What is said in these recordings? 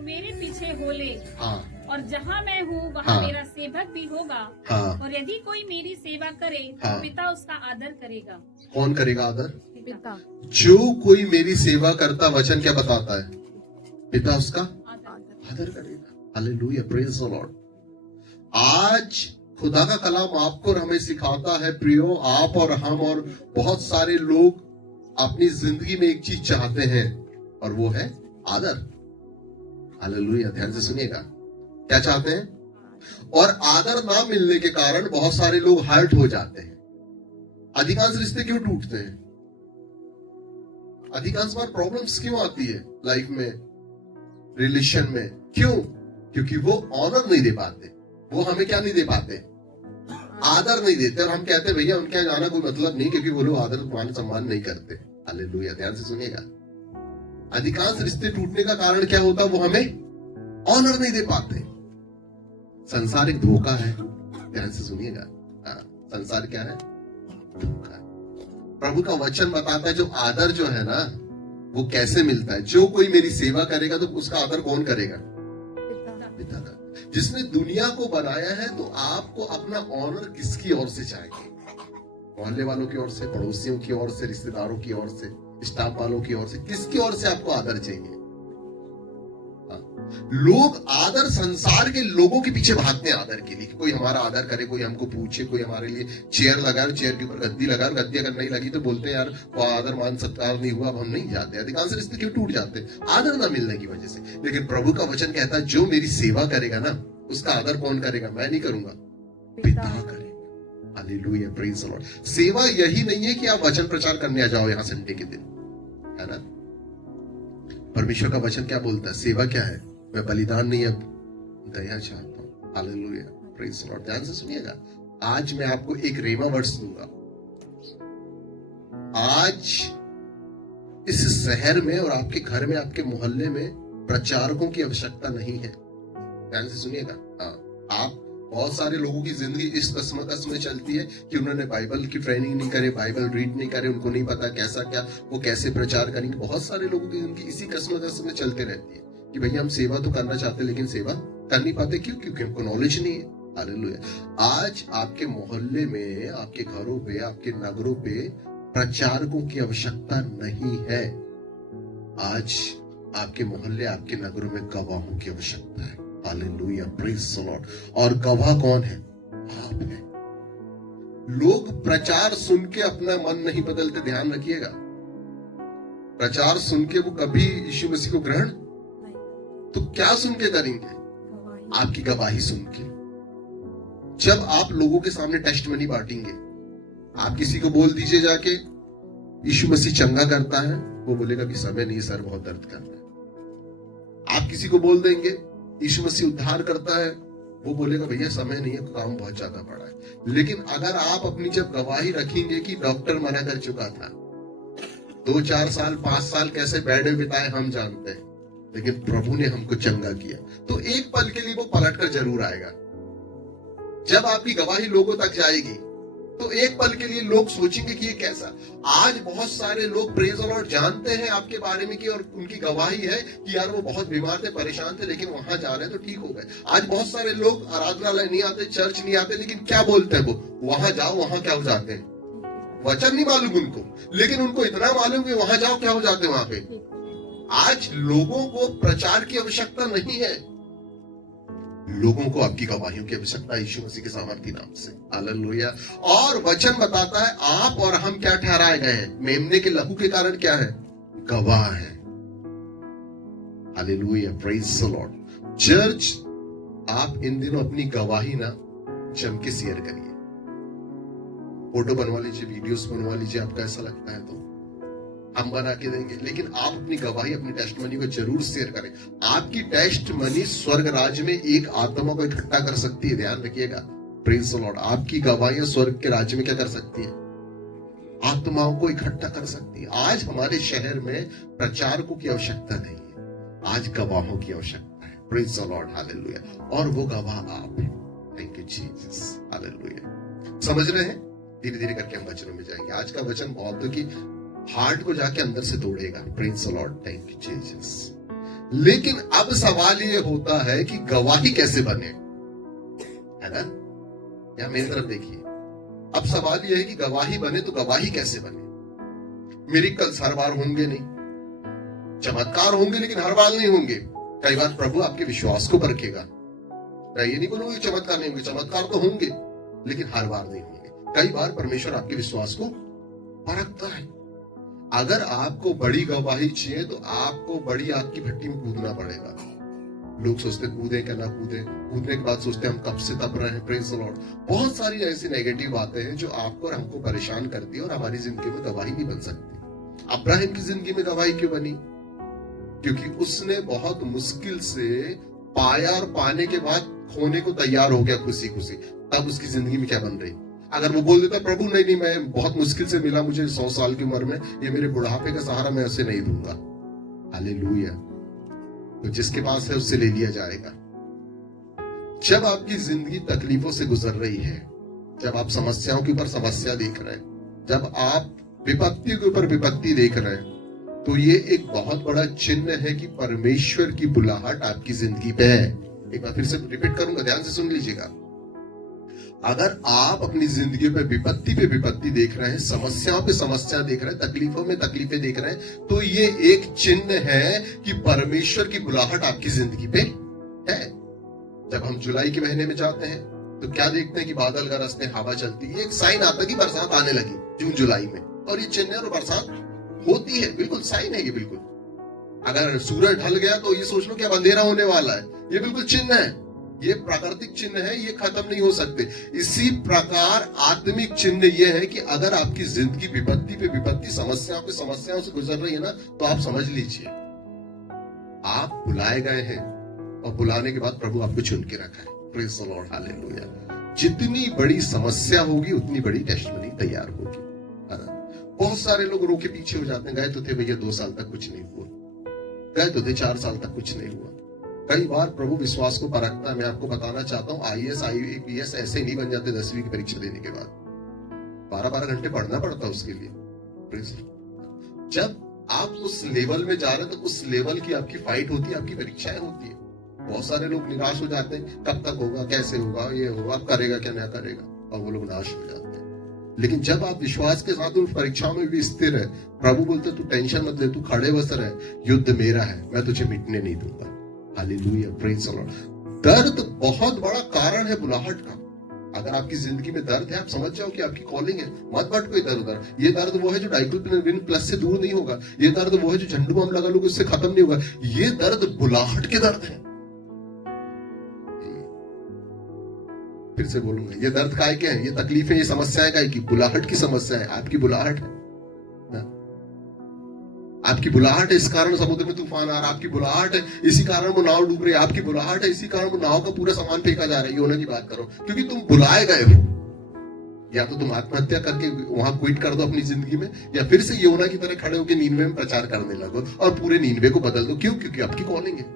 मेरे पीछे हो ले। हाँ और जहाँ मैं हूँ वहाँ हाँ। मेरा सेवक भी होगा। हाँ और यदि कोई मेरी सेवा करे तो हाँ। पिता उसका आदर करेगा। कौन करेगा आदर? पिता जो कोई मेरी सेवा करता, वचन क्या बताता है? पिता उसका आदर करेगा। Hallelujah, praise the Lord. आज खुदा का कलाम आपको और हमें सिखाता है प्रियो, आप और हम और बहुत सारे लोग अपनी जिंदगी में एक चीज चाहते हैं और वो है आदर। हालेलुया, ध्यान से सुनिएगा। क्या चाहते हैं? और आदर ना मिलने के कारण बहुत सारे लोग हर्ट हो जाते हैं। अधिकांश रिश्ते क्यों टूटते हैं? अधिकांश बार प्रॉब्लम्स क्यों आती है लाइफ में, रिलेशन में? क्यों? क्योंकि वो ऑनर नहीं दे पाते। वो हमें क्या नहीं दे पाते? आदर नहीं देते। और हम कहते हैं भैया उनके यहाँ जाना कोई मतलब नहीं, क्योंकि वो लोग आदर मान सम्मान नहीं करते। हालेलुया, ध्यान से सुनिएगा। अधिकांश रिश्ते टूटने का कारण क्या होता है? वो हमें ऑनर नहीं दे पाते। संसार एक धोखा है। ध्यान से सुनिएगा। संसार क्या है? धोखा है। प्रभु का वचन बताता है जो आदर जो है ना, वो कैसे मिलता है। जो कोई मेरी सेवा करेगा तो उसका आदर कौन करेगा? पिता का। जिसने दुनिया को बनाया है, तो आपको अपना ऑनर किसकी ओर से चाहिए? मोहल्ले वालों की ओर से, पड़ोसियों की ओर से, रिश्तेदारों की ओर से, स्टाफ वालों की ओर से? किसकी ओर से आपको आदर चाहिए? लोग आदर, संसार के लोगों के पीछे भागते हैं आदर के लिए। कोई हमारा आदर करे, कोई हमको पूछे, कोई हमारे लिए चेयर लगाए, चेयर के ऊपर गद्दी लगाए, गद्दी अगर नहीं लगी तो बोलते हैं यार वो आदर मान सत्कार नहीं हुआ, अब हम नहीं जाते। अधिकांश रिश्ते क्यों टूट जाते? आदर ना मिलने की वजह से। लेकिन प्रभु का वचन कहता है जो मेरी सेवा करेगा ना, उसका आदर कौन करेगा? मैं नहीं करूंगा, पिता करेगा। Hallelujah, praise the Lord. सेवा यही नहीं है कि आप वचन प्रचार करने आ जाओ यहाँ संडे के दिन, है ना? परमेश्वर का वचन क्या बोलता है? सेवा क्या है? मैं बलिदान नहीं, अब दया चाहता हूं। Hallelujah, praise the Lord. ध्यान से सुनिएगा। आज मैं आपको एक रेमा वर्ड्स दूंगा। आज इस शहर में और आपके घर में, आपके मोहल्ले में प्रचारकों की आवश्यकता नहीं है। ध्यान से सुनिएगा। आप बहुत सारे लोगों की जिंदगी इस कस्मकस में चलती है कि उन्होंने बाइबल की ट्रेनिंग नहीं करे, बाइबल रीड नहीं करे, उनको नहीं पता कैसा क्या वो कैसे प्रचार करेंगे। बहुत सारे लोगों की जिंदगी इसी कस्मकस में चलते रहती है कि भैया हम सेवा तो करना चाहते लेकिन सेवा कर नहीं पाते। क्यों? क्योंकि हमको नॉलेज नहीं है। हालेलुया। आज आपके मोहल्ले में, आपके घरों पे, आपके नगरों पे प्रचारकों की आवश्यकता नहीं है। आज आपके मोहल्ले, आपके नगरों में गवाहों की आवश्यकता है। Hallelujah, praise the Lord. और गवाह कौन है? आप हैं। लोग प्रचार सुन के अपना मन नहीं बदलते। ध्यान रखिएगा। प्रचार सुन के वो कभी यीशु मसीह को ग्रहण तो क्या सुन के करेंगे? आपकी गवाही सुन के। जब आप लोगों के सामने टेस्टिमनी बांटेंगे, आप किसी को बोल दीजिए जाके यीशु मसीह चंगा करता है, वो बोलेगा कि समय नहीं सर, बहुत दर्द कर रहा है। आप किसी को बोल देंगे यीशु मसीह उद्धार करता है, वो बोलेगा भैया समय नहीं है, काम बहुत ज्यादा पड़ा है। लेकिन अगर आप अपनी जब गवाही रखेंगे कि डॉक्टर मना कर चुका था, 2-4 साल 5 साल कैसे बेड में बिताए हम जानते हैं, लेकिन प्रभु ने हमको चंगा किया, तो एक पल के लिए वो पलट कर जरूर आएगा। जब आपकी गवाही लोगों तक जाएगी तो एक पल के लिए लोग सोचेंगे कि ये कैसा। आज बहुत सारे लोग प्रेज द लॉर्ड जानते हैं आपके बारे में कि, और उनकी गवाही है कि यार वो बहुत बीमार थे, परेशान थे, लेकिन वहां जा रहे हैं तो ठीक हो गए। आज बहुत सारे लोग आराधनालय नहीं आते, चर्च नहीं आते, लेकिन क्या बोलते हैं वो? वहां जाओ, वहां क्या हो जाते हैं? वचन नहीं मालूम उनको, लेकिन उनको इतना मालूम कि वहां जाओ क्या हो जाते हैं वहां पे। आज लोगों को प्रचार की आवश्यकता नहीं है, लोगों को आपकी गवाहियों की आवश्यकता है यीशु मसीह के सामर्थी नाम से। हालेलुया। और वचन बताता है आप और हम क्या ठहराए गए हैं? मेमने के लहू के कारण क्या है? गवाह है। Hallelujah, praise the Lord. Church, आप इन दिनों अपनी गवाही ना जम के शेयर करिए। फोटो बनवा लीजिए, वीडियोस बनवा लीजिए, आपको ऐसा लगता है तो हम बना के देंगे, लेकिन आप अपनी गवाही, अपनी टेस्टमनी को जरूर शेयर करें। आपकी टेस्टमनी स्वर्ग राज्य में एक आत्मा को इकट्ठा कर सकती है। ध्यान रखिएगा, प्रेज द लॉर्ड। आपकी गवाहियां स्वर्ग के राज्य में क्या कर सकती है? आत्माओं को इकट्ठा कर सकती है। आज हमारे शहर में प्रचारकों की आवश्यकता नहीं है, आज गवाहों की आवश्यकता है। Praise the lord, hallelujah. और वो गवाह आप हैं। Thank you Jesus, hallelujah. समझ रहे हैं? धीरे धीरे करके हम वचनों में जाएंगे। आज का वचन बहुत की हार्ट को जाके अंदर से तोड़ेगा। Praise the lord, thank you Jesus. लेकिन अब सवाल ये होता है कि गवाही कैसे बने, है ना? या मेरी तरफ देखिए, अब सवाल यह है कि गवाही बने तो गवाही कैसे बने? मिरेकल्स हर बार होंगे नहीं, चमत्कार होंगे लेकिन हर बार नहीं होंगे। कई बार प्रभु आपके विश्वास को परखेगा। मैं ये नहीं बोलूंगा कि चमत्कार नहीं होंगे, चमत्कार तो होंगे लेकिन हर बार नहीं होंगे। कई बार परमेश्वर आपके विश्वास को परखता है। अगर आपको बड़ी गवाही चाहिए तो आपको बड़ी आग की भट्टी में कूदना पड़ेगा। लोग सोचते कूदे क्या ना कूदे, कूदने के बाद सोचते हम कब से तप रहे हैं। Praise the Lord. बहुत सारी ऐसी नेगेटिव बातें हैं जो आपको और हमको परेशान करती है और हमारी जिंदगी में गवाही नहीं बन सकती। अब्राहम की जिंदगी में गवाही क्यों बनी? क्योंकि उसने बहुत मुश्किल से पाया और पाने के बाद खोने को तैयार हो गया खुशी खुशी। तब उसकी जिंदगी में क्या बन रही? अगर वो बोल देता प्रभु नहीं मैं बहुत मुश्किल से मिला, मुझे 100 साल की उम्र में, ये मेरे बुढ़ापे का सहारा, मैं उसे नहीं दूंगा। हालेलुया। तो जिसके पास है उससे ले लिया जाएगा। जब आपकी जिंदगी तकलीफों से गुजर रही है, जब आप समस्याओं के ऊपर समस्या देख रहे हैं, जब आप विपत्ति के ऊपर विपत्ति देख रहे हैं, तो ये एक बहुत बड़ा चिन्ह है कि परमेश्वर की बुलाहट आपकी जिंदगी पे है। एक बार फिर से रिपीट करूंगा, ध्यान से सुन लीजिएगा। अगर आप अपनी जिंदगी पे विपत्ति देख रहे हैं, समस्याओं पे समस्या देख रहे हैं, तकलीफों में तकलीफें देख रहे हैं, तो ये एक चिन्ह है कि परमेश्वर की बुलाहट आपकी जिंदगी पे है। जब हम जुलाई के महीने में जाते हैं तो क्या देखते हैं कि बादल गरजते हैं, हवा चलती है, एक साइन आता है कि बरसात आने लगी जून जुलाई में, और ये चिन्ह है और बरसात होती है। बिल्कुल साइन है ये। बिल्कुल अगर सूरज ढल गया तो ये सोच लो कि अब अंधेरा होने वाला है, ये बिल्कुल चिन्ह है। ये प्राकृतिक चिन्ह है, ये खत्म नहीं हो सकते। इसी प्रकार आत्मिक चिन्ह ये है कि अगर आपकी जिंदगी विपत्ति पे विपत्ति, समस्याओं पे समस्याओं से गुजर रही है ना, तो आप समझ लीजिए आप बुलाए गए हैं और बुलाने के बाद प्रभु आपको चुन के रखा है। Praise the lord, hallelujah. जितनी बड़ी समस्या होगी उतनी बड़ी टेस्टिमनी तैयार होगी। बहुत सारे लोग रो के पीछे हो जाते हैं, गए तो थे भैया 2 साल तक कुछ नहीं हुआ, गए तो थे 4 साल तक कुछ नहीं हुआ। कई बार प्रभु विश्वास को परखता है। मैं आपको बताना चाहता हूँ, IAS IPS ऐसे नहीं बन जाते 10वीं की परीक्षा देने के बाद। 12-12 घंटे पढ़ना पड़ता है उसके लिए। जब आप उस लेवल में जा रहे हैं तो उस लेवल की आपकी फाइट होती है, आपकी परीक्षाएं होती है। बहुत सारे लोग निराश हो जाते हैं, कब तक होगा, कैसे होगा, ये होगा, अब करेगा क्या नहीं करेगा, और वो लोग नाश हो जाते हैं। लेकिन जब आप विश्वास के साथ उन परीक्षाओं में भी स्थिर है, प्रभु बोलते तू टेंशन मत ले, तू खड़े बस रह, युद्ध मेरा है, मैं तुझे मिटने नहीं दूंगा। Hallelujah, praise the Lord. दर्द बहुत बड़ा कारण है बुलाहट का। अगर आपकी जिंदगी में दर्द है, आप समझ जाओ कि आपकी कॉलिंग है। मत भटको इधर उधर। ये दर्द वो है जो डाइक्लोफिनेक प्लस से दूर नहीं होगा, ये दर्द वो है जो झंडू बम लगा लोगे उससे खत्म नहीं होगा। ये दर्द बुलाहट के दर्द है। फिर से बोलूंगा, ये दर्द काय के हैं, ये तकलीफें, ये समस्याएं काय की? बुलाहट की समस्या है। आपकी बुलाहट है, आपकी बुलाहट है, इस कारण समुद्र में तूफान आ रहा है, आपकी बुलाहट है, इसी कारण वो नाव डूब रही है, आपकी बुलाहट है, इसी कारण वो नाव का पूरा सामान फेंका जा रहा है। योना की बात करो, क्योंकि तुम बुलाए गए हो। या तो तुम आत्महत्या करके वहां क्विट कर दो अपनी जिंदगी में, या फिर से योना की तरह खड़े होकर नीनवे में प्रचार करने लगो और पूरे नीनवे को बदल दो। क्यों? क्योंकि आपकी कॉलिंग है,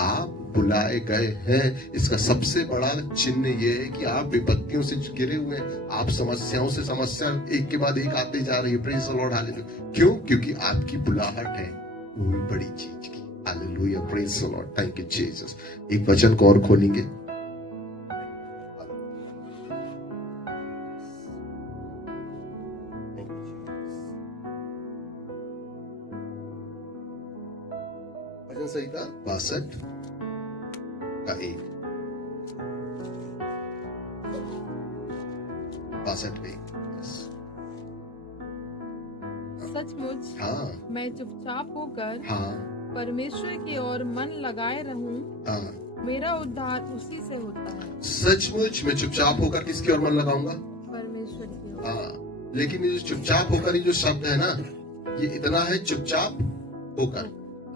आप बुलाए गए हैं। इसका सबसे बड़ा चिन्ह ये है कि आप विपत्तियों से घिरे हुए हैं, आप समस्याओं से समस्या एक के बाद एक आते जा रही है। Praise the lord, hallelujah. क्यों? क्योंकि आपकी बुलाहट है वो बड़ी चीज की। Hallelujah, praise the lord, thank you Jesus. एक वचन को और खोलेंगे, भजन संहिता 62 का 1, 62 का 1। सचमुच हाँ मैं चुपचाप होकर हाँ परमेश्वर की ओर मन लगाए रहूं, हाँ। मेरा उद्धार उसी से होता है। सचमुच मैं चुपचाप होकर किसकी ओर मन लगाऊंगा? परमेश्वर की ओर। हाँ, लेकिन ये जो चुपचाप होकर ये जो शब्द है ना, ये इतना है चुपचाप होकर,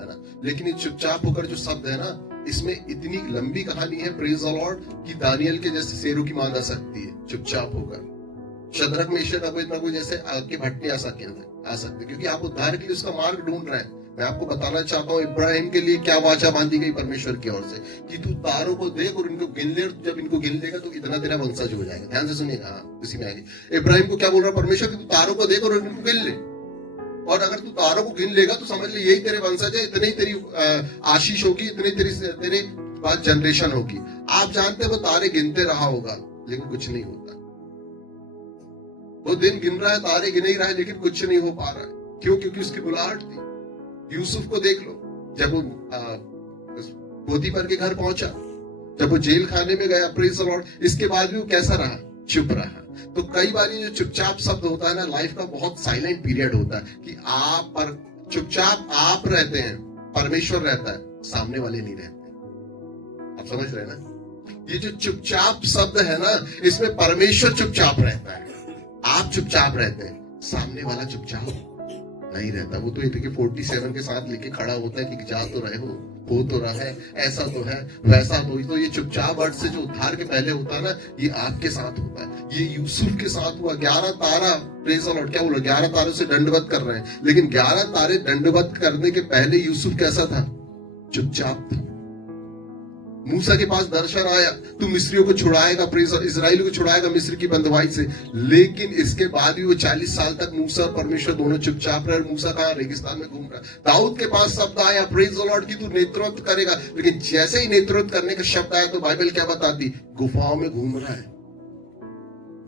है ना। लेकिन ये चुपचाप होकर जो शब्द है ना, इसमें इतनी लंबी कहानी है, प्रेज द लॉर्ड, कि दानियल के जैसे शेरों की मांद आ सकती है चुपचाप होकर। शद्रक मेशक अबेदनगो जैसे आग के भट्टे आ सकते, क्योंकि आप उद्धार के लिए उसका मार्ग ढूंढ रहे हैं। मैं आपको बताना चाहता हूँ, इब्राहिम के लिए क्या वाचा बांधी गई परमेश्वर की ओर से कि तू तारों को देख और इनको गिन ले, और जब इनको गिन लेगा तो इतना तेरा वंशज हो जाएगा। ध्यान से सुनिएगा, हाँ, उसी में आएगी। इब्राहिम को क्या बोल रहा है परमेश्वर कि तू तारों को देख और इनको गिन ले। और अगर तू तारों को गिन लेगा तो समझ ले यही तेरे वंशज है, इतने ही तेरी आशीष होगी, इतने तेरे बाद जनरेशन होगी। आप जानते हैं वो तारे गिनते रहा होगा लेकिन कुछ नहीं होता। वो दिन गिन रहा है, तारे गिन ही रहा है लेकिन कुछ नहीं हो पा रहा है। क्यों? क्योंकि उसकी बुलाहट थी। यूसुफ को देख लो, जब वो पोतीफर के घर पहुंचा, जब वो जेल खाने में गया, प्रेज द लॉर्ड, इसके बाद भी वो कैसा रहा? चुप रहा। तो कई बार ये जो चुपचाप शब्द होता है ना, लाइफ का बहुत साइलेंट पीरियड होता है कि आप पर चुपचाप आप रहते हैं, परमेश्वर रहता है, सामने वाले नहीं रहते। आप समझ रहे हैं ना? ये जो चुपचाप शब्द है ना, इसमें परमेश्वर चुपचाप रहता है, आप चुपचाप रहते हैं, सामने वाला चुपचाप नहीं रहता। वो तो ये देखिए 47 के साथ लेके खड़ा होता है कि जा तो रहे हो तो रहा है, ऐसा तो है, वैसा तो ये चुपचाप वर्ड से जो उद्धार के पहले होता है ना, ये आपके साथ होता है। ये यूसुफ के साथ हुआ। 11 तारा, प्रेज द लॉर्ड, क्या बोलो, 11 तारों से दंडवत कर रहे हैं, लेकिन 11 तारे दंडवत करने के पहले यूसुफ कैसा था? चुपचाप था। मूसा के पास दर्शन आया, तू मिस्रियों को छुड़ाएगा, इजराइल को छुड़ाएगा मिस्र की बंधुआई से, लेकिन इसके बाद भी वो 40 साल तक मूसा और परमेश्वर दोनों चुपचाप रहे। मूसा कहाँ? रेगिस्तान में घूम रहा। दाऊद के पास शब्द आया, प्रेज द लॉर्ड, कि तू नेतृत्व करेगा, लेकिन जैसे ही नेतृत्व करने का शब्द आया तो बाइबल क्या बताती? गुफाओं में घूम रहा है।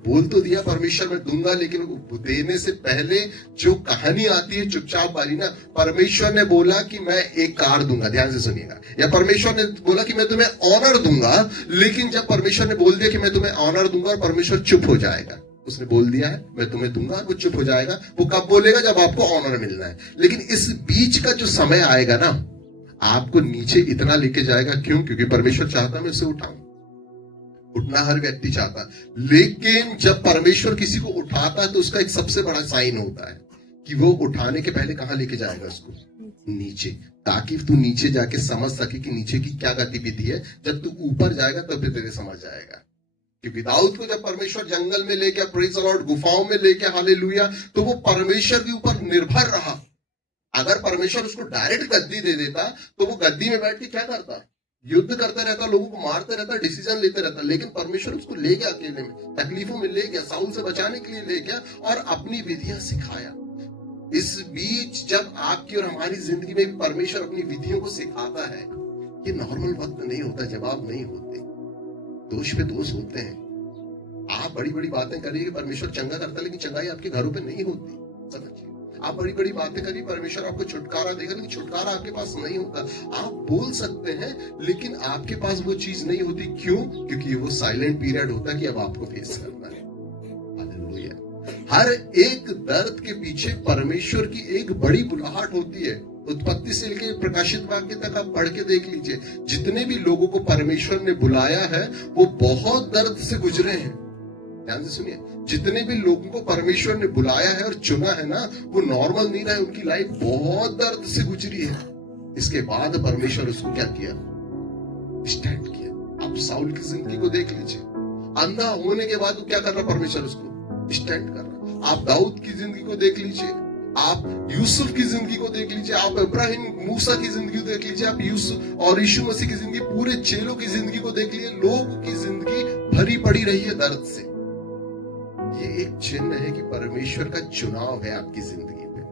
बोल तो दिया परमेश्वर मैं दूंगा, लेकिन देने से पहले जो कहानी आती है चुपचाप वाली ना, परमेश्वर ने बोला कि मैं एक कार दूंगा, ध्यान से सुनिएगा, या परमेश्वर ने बोला कि मैं तुम्हें ऑनर दूंगा, लेकिन जब परमेश्वर ने बोल दिया कि मैं तुम्हें ऑनर दूंगा और परमेश्वर चुप हो जाएगा, उसने बोल दिया है मैं तुम्हें दूंगा, वो चुप हो जाएगा। वो कब बोलेगा? जब आपको ऑनर मिलना है। लेकिन इस बीच का जो समय आएगा ना, आपको नीचे इतना लेके जाएगा। क्यों? क्योंकि परमेश्वर चाहता मैं उसे उठाऊं। उठना हर व्यक्ति चाहता, लेकिन जब परमेश्वर किसी को उठाता है तो उसका एक सबसे बड़ा साइन होता है कि वो उठाने के पहले कहां लेके जाएगा उसको? नीचे, ताकि तू नीचे जाके समझ सके कि नीचे की क्या गतिविधि है। जब तू ऊपर जाएगा तब भी तेरे समझ जाएगा। क्योंकि दाऊद को जब परमेश्वर जंगल में लेके, प्रेज द लॉर्ड, गुफाओं में लेके, हालेलुया, तो वो परमेश्वर के ऊपर निर्भर रहा। अगर परमेश्वर उसको डायरेक्ट गद्दी दे देता तो वो गद्दी में बैठ के क्या करता? युद्ध करता रहता, लोगों को मारता रहता, डिसीजन लेते रहता। लेकिन परमेश्वर उसको ले गया, अकेले में तकलीफों में ले गया, साउल से बचाने के लिए ले गया और अपनी विधियां सिखाया। इस बीच जब आपकी और हमारी जिंदगी में परमेश्वर अपनी विधियों को सिखाता है, ये नॉर्मल वक्त नहीं होता, जवाब नहीं होते, दोष पे दोष होते हैं। आप बड़ी बड़ी बातें करिए, परमेश्वर चंगा करता है, लेकिन चंगाई आपके घरों पे नहीं होती। समझिए, आप बड़ी बड़ी बातें करिए, परमेश्वर आपको छुटकारा देगा, लेकिन छुटकारा आपके पास नहीं होता। आप बोल सकते हैं लेकिन आपके पास वो चीज नहीं होती। क्यों? क्योंकि वो साइलेंट पीरियड होता है कि अब आपको फेस करना है। हालेलुया। हर एक दर्द के पीछे परमेश्वर की एक बड़ी बुलाहट होती है। उत्पत्ति से लेकर प्रकाशित वाक्य तक आप पढ़ के देख लीजिए, जितने भी लोगों को परमेश्वर ने बुलाया है वो बहुत दर्द से गुजरे हैं। ध्यान से सुनिए, जितने भी लोगों को परमेश्वर ने बुलाया है और चुना है ना, वो नॉर्मल नहीं रहे, उनकी लाइफ बहुत दर्द से गुजरी है। इसके बाद परमेश्वर उसको क्या किया? स्टैंड किया। आप साउल की जिंदगी को देख लीजिए, अंधा होने के बाद वो क्या कर रहा? परमेश्वर उसको स्टैंड कर रहा। आप दाऊद की जिंदगी को देख लीजिए, आप यूसुफ की जिंदगी को देख लीजिए, आप इब्राहिम, मूसा की जिंदगी को देख लीजिए, आप यूसुफ और यीशु मसीह की जिंदगी, पूरे चेलों की जिंदगी को देख लीजिए। लोगों की जिंदगी भरी पड़ी रही है दर्द से। ये एक चिन्ह है कि परमेश्वर का चुनाव है आपकी जिंदगी में।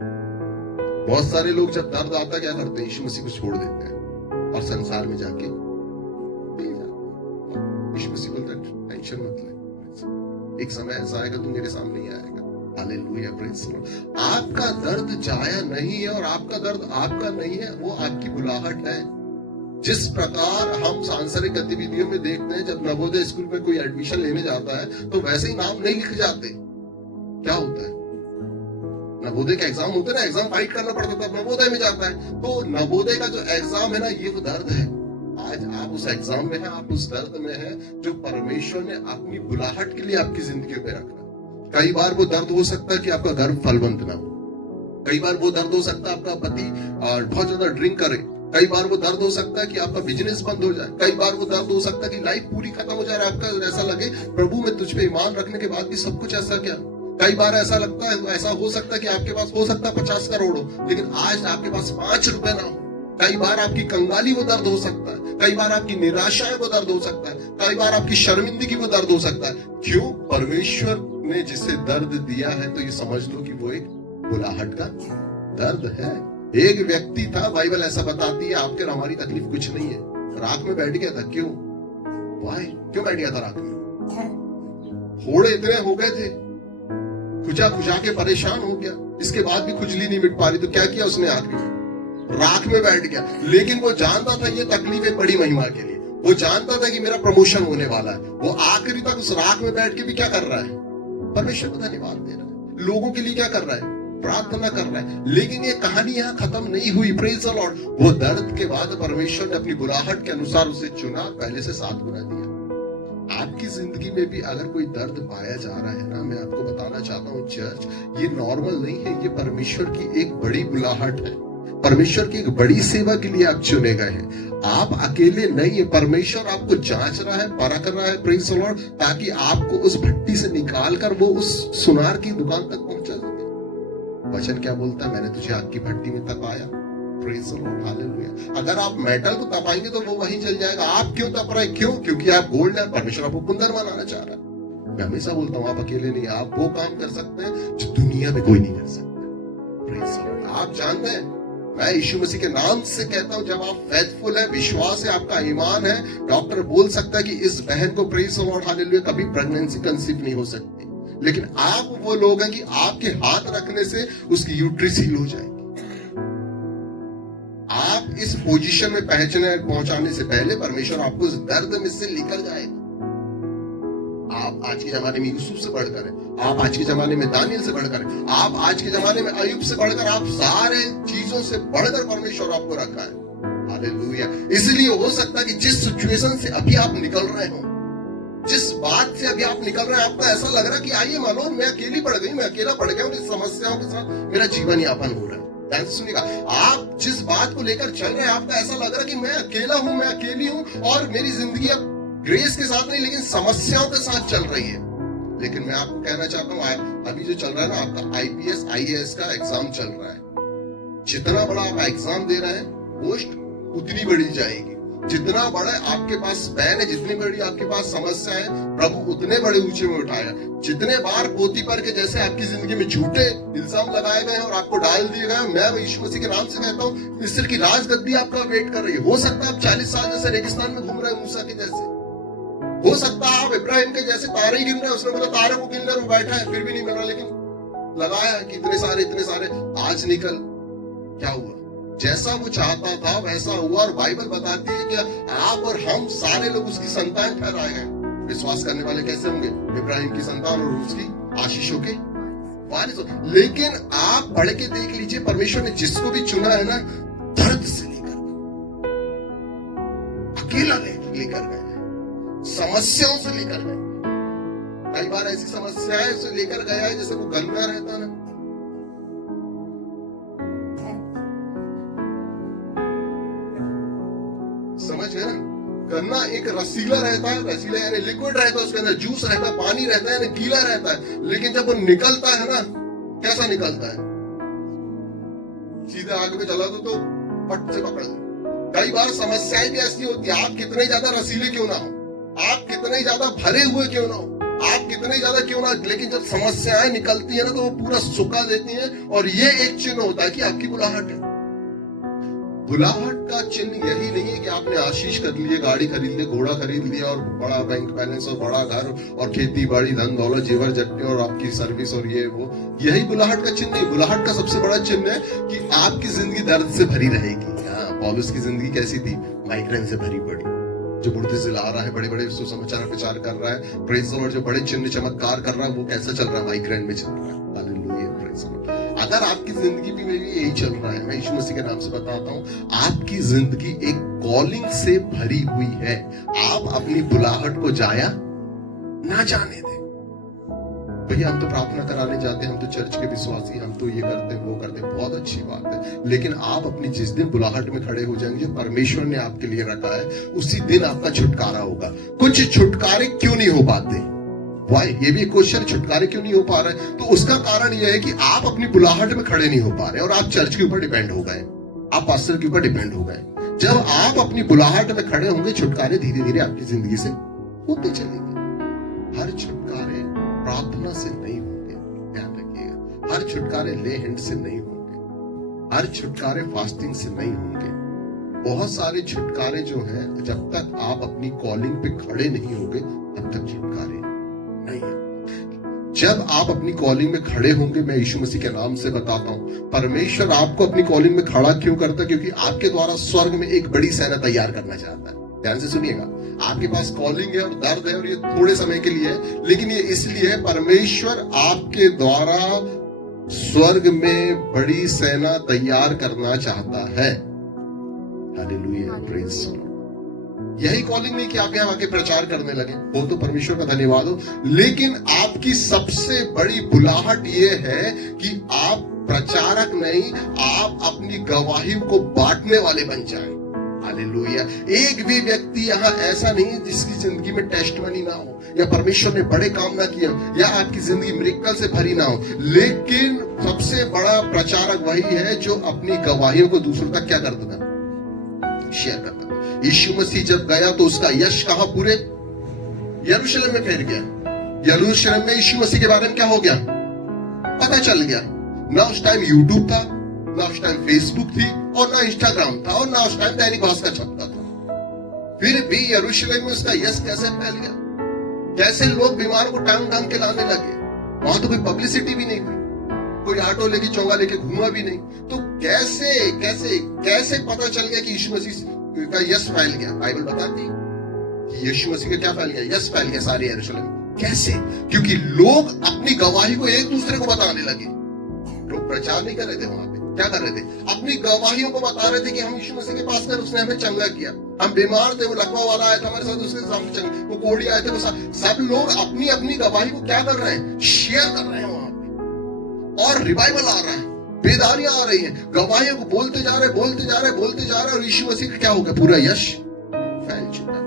बहुत सारे लोग जब दर्द आता क्या करते हैं? यीशु मसीह को छोड़ देते हैं और संसार में जाके यीशु मसीह बोलता है टेंशन मत ले, एक समय ऐसा आएगा तू मेरे सामने ही आएगा। Hallelujah, praise the Lord. आपका दर्द जाया नहीं है और आपका दर्द आपका नहीं है, वो आपकी बुलाहट है। जिस प्रकार हम सांसारिक गतिविधियों में देखते हैं, जब नवोदय स्कूल में कोई एडमिशन लेने जाता है तो वैसे ही नाम नहीं लिखे जाते। क्या होता है? नवोदय का एग्जाम होता है ना, एग्जाम फाइट करना पड़ता था, नवोदय में जाता है। तो नवोदय का जो एग्जाम है ना, ये वो दर्द है। आज आप उस एग्जाम में हैं, आप उस दर्द में हैं जो परमेश्वर ने अपनी बुलाहट के लिए आपकी जिंदगी में रखा। कई बार वो दर्द हो सकता है कि आपका घर फलवंत ना हो। कई बार वो दर्द हो सकता है आपका पति बहुत ज्यादा ड्रिंक करे। कई बार वो दर्द हो सकता है कि आपका बिजनेस बंद हो जाए। कई बार वो दर्द हो सकता है कि लाइफ पूरी खत्म हो जाए, आपका ऐसा लगे प्रभु में तुझ पे ईमान रखने के बाद भी सब कुछ ऐसा क्या। कई बार ऐसा लगता है, ऐसा हो सकता है कि आपके पास हो सकता है 50 करोड़ हो, लेकिन आज आपके पास 5 रुपए ना हो। कई बार आपकी कंगाली वो दर्द हो सकता है, कई बार आपकी निराशा है वो दर्द हो सकता है, कई बार आपकी शर्मिंदगी वो दर्द हो सकता है। क्यों? परमेश्वर ने जिसे दर्द दिया है तो ये समझ लो कि वो एक बुलाहट का दर्द है। एक व्यक्ति था, बाइबल ऐसा बताती है, आपके और हमारी तकलीफ कुछ नहीं है, राख में बैठ गया था। क्यों? वाई? क्यों बैठ गया था राख में? फोड़े इतने हो गए थे, खुजा खुजा के परेशान हो गया, इसके बाद भी खुजली नहीं मिट पा रही, तो क्या किया उसने? आखिर राख में बैठ गया। लेकिन वो जानता था ये तकलीफ एक बड़ी महिमा के लिए, वो जानता था कि मेरा प्रमोशन होने वाला है। वो आखिरी तक उस राख में बैठ के भी क्या कर रहा है? परमेश्वर को धन्यवाद दे रहा है, लोगों के लिए क्या कर रहा है? प्रार्थना कर रहा है। लेकिन ये कहानी यहाँ खत्म नहीं हुई। Praise the Lord. वो दर्द के बाद परमेश्वर ने अपनी बुलाहट के अनुसार उसे चुना, पहले से 7 गुना दिया। आपकी जिंदगी में भी अगर कोई दर्द पाया जा रहा है ना, मैं आपको बताना चाहता हूँ चर्च, ये नॉर्मल नहीं है, ये परमेश्वर की एक बड़ी बुलाहट है। परमेश्वर की एक बड़ी सेवा के लिए आप चुने गए हैं। आप अकेले नहीं है, परमेश्वर आपको जांच रहा है, परख रहा है, प्रेज द लॉर्ड, ताकि आपको उस भट्टी से निकालकर वो उस सुनार की दुकान तक पहुंचा सके। वचन क्या बोलता है? मैंने तुझे आग की भट्टी में तपाया। Praise the lord, hallelujah. अगर आप मेटल को तपाएंगे तो वो वहीं जल जाएगा। आप क्यों तप रहे? क्यों? क्योंकि आप गोल्ड है, परमेश्वर आपको कुंदन बनाना चाह रहा है। मैं हमेशा बोलता हूँ, आप अकेले नहीं, आप वो काम कर सकते हैं जो दुनिया में कोई नहीं कर सकता। Praise the Lord. आप जानते हैं, मैं यीशु मसीह के नाम से कहता हूं, जब आप फेथफुल है, विश्वास है, आपका ईमान है, डॉक्टर बोल सकता है कि इस बहन को, प्रेज द लॉर्ड, हालेलुया, कभी प्रेगनेंसी कंसीव नहीं हो सकती। लेकिन आप वो लोग हैं कि आपके हाथ रखने से उसकी यूट्रिस हील हो जाएगी। आप इस पोजीशन में पहुंचाने से पहले परमेश्वर आपको इस दर्द में से लेकर जाएगा। आप आज के जमाने में यूसुफ से बढ़कर है, आप आज के जमाने में दानियल से बढ़कर है, आप आज के जमाने में अय्यूब से बढ़कर, आप सारे चीजों से बढ़कर परमेश्वर आपको रखा है। हालेलुया। इसलिए हो सकता है कि जिस सिचुएशन से अभी आप निकल रहे हो, जिस बात से अभी आप निकल रहे हैं, आपको ऐसा लग रहा है कि आइए मानो मैं अकेली पड़ गई, मैं अकेला पड़ गया हूं, इस समस्याओं के साथ मेरा जीवन यापन हो रहा है। ध्यान से सुनिएगा, आप जिस बात को लेकर चल रहे हैं, आपको ऐसा लग रहा है कि मैं अकेला हूं, मैं अकेली हूं, और मेरी जिंदगी अब ग्रेस के साथ नहीं लेकिन समस्याओं के साथ चल रही है। लेकिन मैं आपको कहना चाहता हूँ, अभी जो चल रहा है ना, आपका IPS IAS का एग्जाम चल रहा है। जितना बड़ा आप एग्जाम दे रहे हैं, पोस्ट उतनी बढ़ी जाएगी। जितना बड़ा आपके पास स्पैन है, जितनी बड़ी आपके पास समस्या है, प्रभु उतने बड़े ऊंचे में उठाया। जितने बार पोती पर के जैसे आपकी जिंदगी में झूठे इल्जाम लगाए गए और आपको डाल दिए गए, मैं यीशु मसीह के नाम से कहता हूँ, मिस्र की राजगद्दी आपका वेट कर रही है। हो सकता है आप 40 साल जैसे रेगिस्तान में घूम रहे हैं मूसा के जैसे, हो सकता है आप इब्राहिम के जैसे तारे गिन रहे हैं, उसने बोला तारे को गिन रहे, वो बैठा है फिर भी नहीं मिल रहा, लेकिन लगाया है कि इतने सारे आज निकल। क्या हुआ? जैसा वो चाहता था वैसा हुआ। और बाइबल बताती है कि आप और हम सारे लोग उसकी संतान ठहराए गए। विश्वास करने वाले कैसे होंगे? इब्राहिम की संतान और उसकी आशीषों के वारिस। लेकिन आप पढ़ के देख लीजिए, परमेश्वर ने जिसको भी चुना है ना, दर्द से लेकर अकेला लेकर गए, समस्याओं से लेकर गए। कई बार ऐसी समस्याएं से लेकर गया है जैसे वो गंदा रहता ना, समझ गए ना? गन्ना एक रसीला रहता है, रसीला यानी लिक्विड रहता है, उसके अंदर जूस रहता है, पानी रहता है, यानी गीला रहता है। लेकिन जब वो निकलता है ना, कैसा निकलता है? सीधे आगे में चला दो तो पट से पकड़ दो। कई बार समस्याएं भी ऐसी होती है, आप कितने ज्यादा रसीले क्यों ना हो, आप कितने ज्यादा भरे हुए क्यों ना हो, आप कितने ज्यादा क्यों ना, लेकिन जब समस्याएं निकलती है ना, तो वो पूरा सुखा देती है। और ये एक चिन्ह होता है कि आपकी बुलाहट है। बुलाहट का चिन्ह यही नहीं है कि आपने आशीष कर लिए, गाड़ी खरीद ली, घोड़ा खरीद लिया, और बड़ा बैंक बैलेंस और बड़ा घर और खेती बाड़ी, धन दौलत, जेवर जट्टे और आपकी सर्विस और ये वो। यही बुलाहट का चिन्ह नहीं। बुलाहट का सबसे बड़ा चिन्ह है कि आपकी जिंदगी दर्द से भरी रहेगी। हाँ, पौलुस की जिंदगी कैसी थी? माइग्रेन से भरी पड़ी। जो बुढ़ते से ला रहा है, बड़े बड़े सुसमाचार प्रचार कर रहा है, प्रेज द लॉर्ड, जो बड़े चिन्ह चमत्कार कर रहा है, वो कैसा चल रहा है? माइग्रेन में चल रहा है। Hallelujah, praise the Lord. अगर आपकी जिंदगी में भी यही चल रहा है, मैं यीशु मसीह के नाम से बताता हूं, आपकी जिंदगी एक कॉलिंग से भरी हुई है। आप अपनी बुलाहट को जाया ना जाने दें। भैया हम तो प्रार्थना कराने जाते हैं, हम तो चर्च के विश्वासी, हम तो ये करते हैं, वो करते हैं, बहुत अच्छी बात है। लेकिन आप अपनी जिस दिन बुलाहट में खड़े हो जाएंगे, जो परमेश्वर ने आपके लिए रखा है, उसी दिन आपका छुटकारा होगा। कुछ छुटकारे क्यों नहीं हो पाते? वाई? ये भी एक क्वेश्चन, छुटकारे क्यों नहीं हो पा रहे? तो उसका कारण यह है कि आप अपनी बुलाहट में खड़े नहीं हो पा रहे और आप चर्च के ऊपर डिपेंड हो गए, आप पास्टर के ऊपर डिपेंड हो गए। जब आप अपनी बुलाहट में खड़े होंगे, छुटकारे धीरे धीरे आपकी जिंदगी से होते चलेंगे। हर छुटकारे प्रार्थना से नहीं होंगे, ध्यान रखिएगा। हर छुटकारे ले हैंड से नहीं होंगे। हर छुटकारे फास्टिंग से नहीं होंगे। बहुत सारे छुटकारे जो हैं, जब तक आप अपनी कॉलिंग पे खड़े नहीं होंगे तब तक छुटकारे नहीं है। जब आप अपनी कॉलिंग में खड़े होंगे, मैं यीशु मसीह के नाम से बताता हूं, परमेश्वर आपको अपनी कॉलिंग में खड़ा क्यों करता है? क्योंकि आपके द्वारा स्वर्ग में एक बड़ी सेना तैयार करना चाहता है। ध्यान से सुनिएगा, आपके पास कॉलिंग है और दर्द है और ये थोड़े समय के लिए है, लेकिन ये इसलिए है परमेश्वर आपके द्वारा स्वर्ग में बड़ी सेना तैयार करना चाहता है। Hallelujah, praise the Lord. यही कॉलिंग नहीं कि आप यहाँ आके प्रचार करने लगे, वो तो परमेश्वर का धन्यवाद हो, लेकिन आपकी सबसे बड़ी बुलाहट ये है कि आप प्रचारक नहीं, आप अपनी गवाही को बांटने वाले बन जाएं। हालेलुया। एक भी व्यक्ति यहाँ ऐसा नहीं जिसकी जिंदगी में टेस्टमनी ना हो, या परमेश्वर ने बड़े काम ना किए, या आपकी जिंदगी मिरेकल से भरी ना हो, लेकिन सबसे बड़ा प्रचारक वही है जो अपनी गवाहियों को दूसरों तक क्या कर देता, शेयर करता। यीशु मसीह जब गया तो उसका यश कहां? पूरे यरूशलेम में फैल गया। यरूशलेम में यीशु मसीह के बारे में क्या हो गया? पता चल गया। ना उस टाइम यूट्यूब था, ना उस टाइम फेसबुक थी, और ना इंस्टाग्राम था, और ना उस टाइम दैनिक भास्कर छपता था। फिर भी यरूशलेम में उसका यश कैसे फैल गया? कैसे लोग बीमार को टांग टांग के लाने लगे? वहां तो कोई पब्लिसिटी भी नहीं हुई, कोई ऑटो लेके चौंगा लेके घूमा भी नहीं। तो कैसे कैसे कैसे पता चल गया कि यीशु मसीह का यश फैल गया? बाइबल बताती कि यीशु मसीह का क्या फैल गया? यश फैल गया सारे यरूशलेम। कैसे? क्योंकि लोग अपनी गवाही को एक दूसरे को बताने लगे। लोग प्रचार नहीं कर रहे थे, वहां पे क्या कर रहे थे? अपनी गवाहियों को बता रहे थे कि हम यीशु मसीह के पास गए, उसने हमें चंगा किया, हम बीमार थे, वो लकवा वाला आया था हमारे साथ, उसके साथ चंगा, वो कोढ़ी आए थे, वो सब लोग अपनी अपनी गवाही को क्या कर रहे हैं? शेयर कर रहे हैं वहां पे। और रिवाइवल आ रहा है, बेदारियां आ रही हैं, गवाहियों को बोलते जा रहे, बोलते जा रहे, बोलते जा रहे, और यीशु मसीह का क्या हो गया? पूरा यश फैल चुका है।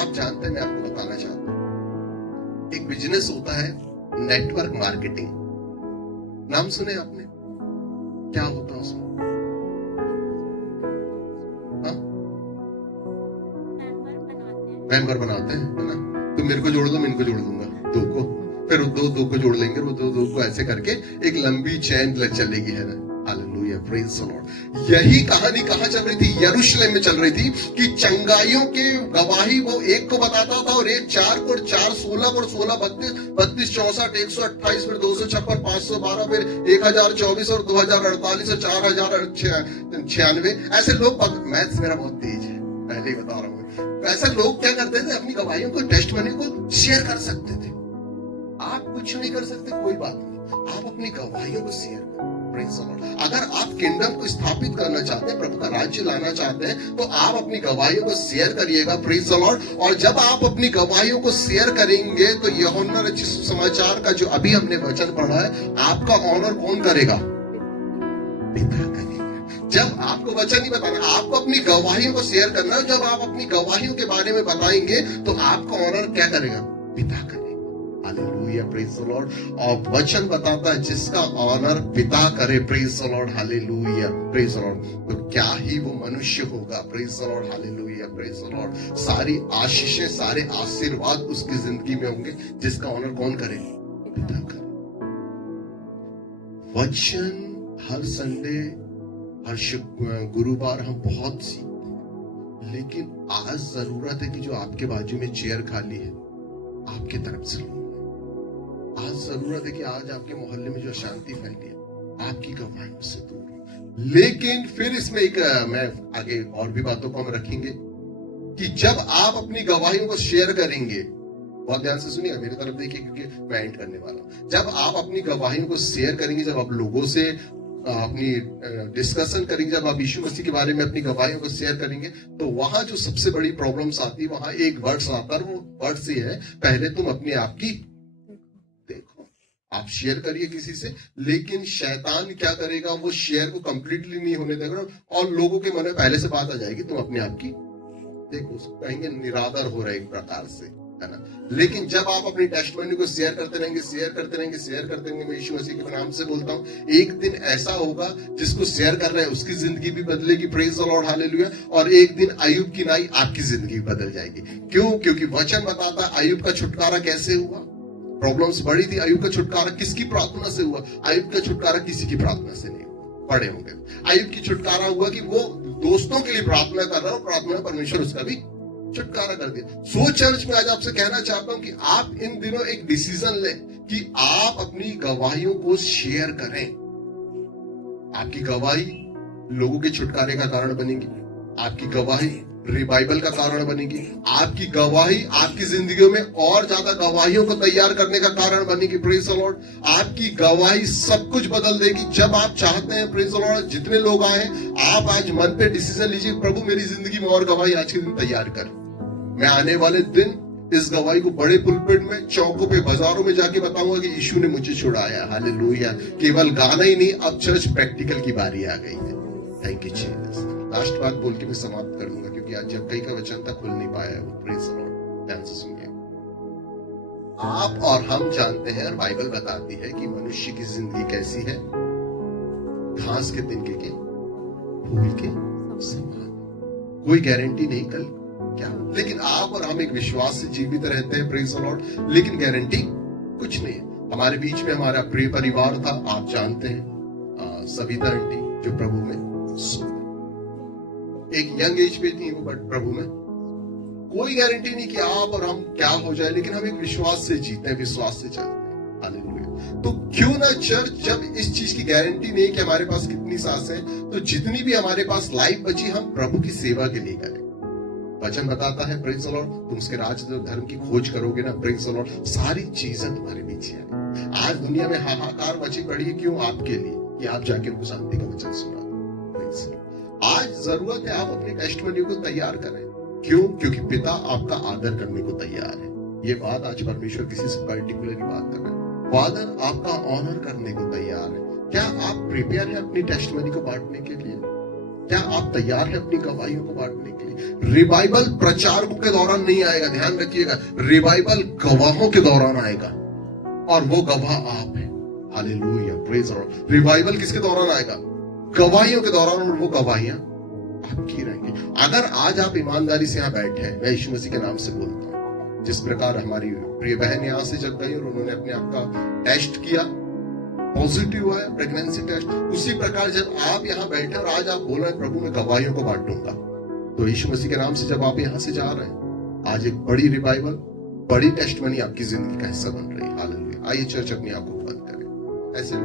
आप जानते हैं, मैं आपको बताना चाहता हूं, एक बिजनेस होता है नेटवर्क मार्केटिंग। नाम सुने आपने? क्या होता है उसमें? मेंबर बनाते हैं, है ना? तो मेरे को जोड़ दो, मैं इनको जोड़ दूंगा, दो को, फिर दो को जोड़ लेंगे, वो दो को ऐसे करके एक लंबी चैन चलेगी, है ना? Hallelujah, praise the Lord. यही कहानी कहां चल रही थी? यरूशलेम में चल रही थी कि चंगाइयों के गवाही वो एक को बताता था, और एक 4 को, 4 16 और 16 32 32 64 128 फिर 256 512 फिर 1024 और 2048 और 4096 ऐसे लोग। मैथ्स मेरा बहुत तेज है, पहले ही बता रहा हूं। ऐसे लोग क्या करते थे? अपनी गवाहियों को, टेस्टमनी को शेयर कर सकते थे। आप कुछ नहीं कर सकते, कोई बात नहीं, आप अपनी गवाहियों को शेयर करें। Praise the Lord. अगर आप किंगडम को स्थापित करना चाहते हैं, प्रभु का राज्य लाना चाहते हैं, तो आप अपनी गवाहियों को शेयर करिएगा। Praise the Lord. और जब आप अपनी गवाहियों को शेयर करेंगे तो यूहन्ना रचित सुसमाचार का जो अभी हमने वचन पढ़ा है, आपका ऑनर कौन करेगा? पिता करेगा। जब आपको वचन ही बताना, आपको अपनी गवाहियों को शेयर करना है। जब आप अपनी गवाहियों के बारे में बताएंगे तो आपका ऑनर क्या करेगा? पिता करेगा। Hallelujah, praise the Lord. और वचन बताता है जिसका ऑनर पिता करे, praise the lord, hallelujah, praise the Lord, तो क्या ही वो मनुष्य होगा। Praise the lord, hallelujah, praise the Lord. सारी आशीषें, सारे आशीर्वाद उसकी जिंदगी में होंगे जिसका ऑनर कौन करे? पिता करे। वचन हर संडे, हर गुरुवार हम बहुत सीखते हैं, लेकिन आज जरूरत है कि जो आपके बाजू में चेयर खाली है, आपके तरफ से लोग। आज जरूरत है कि आज आपके मोहल्ले में जो शांति फैली है, आपकी गवाही उससे दूर। लेकिन फिर इसमें एक, मैं आगे और भी बातों को हम रखेंगे कि जब आप अपनी गवाहियों को शेयर करेंगे, बहुत ध्यान से सुनिएगा, मेरी तरफ देखिए क्योंकि मैं एंड करने वाला हूं। जब आप अपनी गवाहियों को शेयर करेंगे, जब आप लोगों से अपनी डिस्कशन करेंगे, जब आप यीशु मसीह के बारे में अपनी गवाहियों को शेयर करेंगे, तो वहां जो सबसे बड़ी प्रॉब्लम्स आती है, वहां एक वर्ड्स आता है, वो वर्ड्स ये है, पहले तुम अपने आप की देखो। आप शेयर करिए किसी से, लेकिन शैतान क्या करेगा? वो शेयर को कंप्लीटली नहीं होने देगा, और लोगों के मन में पहले से बात आ जाएगी, तुम अपने आप की देखो, कहेंगे निरादर हो रहा है एक प्रकार से, है ना? लेकिन जब आप अपनी टेस्टिमनी को शेयर करते रहेंगे, शेयर करते रहेंगे, शेयर करते रहेंगे, मैं यीशु मसीह के नाम से बोलता हूं, एक दिन ऐसा होगा जिसको शेयर कर रहे हैं उसकी जिंदगी भी बदलेगी। Praise the lord, hallelujah. और एक दिन अय्यूब की नाई आपकी जिंदगी बदल जाएगी। क्यों? क्योंकि वचन बताता है अय्यूब का छुटकारा कैसे हुआ। प्रॉब्लम्स बड़ी थी, अय्यूब का छुटकारा किसकी प्रार्थना से हुआ? अय्यूब का छुटकारा किसी की प्रार्थना से नहीं हुआ। बड़े होंगे। अय्यूब की छुटकारा हुआ कि वो दोस्तों के लिए प्रार्थना कर रहा है और प्रार्थना में परमेश्वर उसका भी छुटकारा कर दिया। सो चर्च में आज आपसे कहना चाहता हूं कि आप इन दिनों एक डिसीजन लें कि आप अपनी गवाहियों को शेयर करें। आपकी गवाही लोगों के छुटकारे का कारण बनेगी, आपकी गवाही रिवाइवल का कारण बनेगी, आपकी गवाही आपकी जिंदगियों में और ज्यादा गवाहियों को तैयार करने का कारण बनेगी। Praise the Lord. आपकी गवाही सब कुछ बदल देगी। जब आप चाहते हैं, प्रेज द लॉर्ड, जितने लोग आए, आप आज मन पे डिसीजन लीजिए, प्रभु मेरी जिंदगी में और गवाही आज के दिन तैयार कर। मैं आने वाले दिन इस गवाही को बड़े पुलपिट में, चौकों पे, बाजारों में जाके बताऊंगा कि यीशु ने मुझे छुड़ाया। हालेलुया। केवल गाना ही नहीं, अब चर्च प्रैक्टिकल की बारी आ गई है। Thank you Jesus. लास्ट बात बोल के मैं समाप्त कर दूंगा, क्योंकि आज जब कई का वचन तक खुल नहीं पाया है वो। Praise the Lord. ध्यान से सुनिए। आप और हम जानते हैं और बाइबल बताती है कि मनुष्य की जिंदगी कैसी है, घास के तिनके के, फूल के समान। कोई गारंटी नहीं कल क्या, लेकिन आप और हम एक विश्वास से जीवित रहते हैं। Praise the Lord. लेकिन गारंटी कुछ नहीं है। हमारे बीच में हमारा प्रिय परिवार था, आप जानते हैं, सविता आंटी जो प्रभु में एक यंग एज पे थी वो, बट प्रभु में कोई गारंटी नहीं कि आप और हम क्या हो जाए, लेकिन हम एक विश्वास से जीते हैं, विश्वास से चलते हैं। हालेलुया। तो क्यों ना चर्च, जब इस चीज की गारंटी नहीं कि हमारे पास कितनी सांसें हैं, तो जितनी भी हमारे पास लाइफ बची हम प्रभु की सेवा के लिए करें। वचन बताता है, प्रेज द लॉर्ड, तुम उसके राज धर्म की खोज करोगे ना, प्रेज द लॉर्ड, सारी चीजें तुम्हारे पीछे आएंगी। आज दुनिया में हाहाकार मची पड़ी है, क्यों? आपके लिए, कि आप जाके उनको शांति का वचन सुना दो। आज जरूरत है आप अपनी टेस्टिमनी को तैयार करें। क्यों? क्योंकि पिता आपका आदर करने को तैयार है। ये बात आज परमेश्वर किसी से पर्टिकुलरली बात कर रहे हैं। फादर आपका ऑनर करने को तैयार है। क्या आप प्रिपेयर है अपनी टेस्टिमनी को बांटने के लिए? क्या आप तैयार है अपनी गवाहियों को बांटने के लिए? रिवाइवल प्रचारकों के दौरान नहीं आएगा, ध्यान रखिएगा। रिवाइवल गवाहों के दौरान आएगा, और वो गवाह आप हैं। Hallelujah, praise the Lord. Revival किसके दौरान आएगा? गवाहियों के दौरान, और वो गवाहियां आपकी रहेंगी। अगर आज आप ईमानदारी से यहाँ बैठे हैं, मैं यीशु मसीह के नाम से बोलता हूँ, जिस प्रकार हमारी प्रिय बहन यहाँ से जब गई और उन्होंने अपने आप का टेस्ट किया, पॉजिटिव आया, प्रेगनेंसी टेस्ट, उसी प्रकार जब आप यहाँ बैठे और आज आप बोल रहे हैं, प्रभु मैं गवाहियों को बांटूंगा, तो यीशु मसीह के नाम से जब आप यहाँ से जा रहे हैं, आज एक बड़ी रिवाइवल, बड़ी टेस्टमनी आपकी जिंदगी का हिस्सा बन रही है। हालेलुया। आइए चर्च अपनी आंखों को बंद करें। ऐसे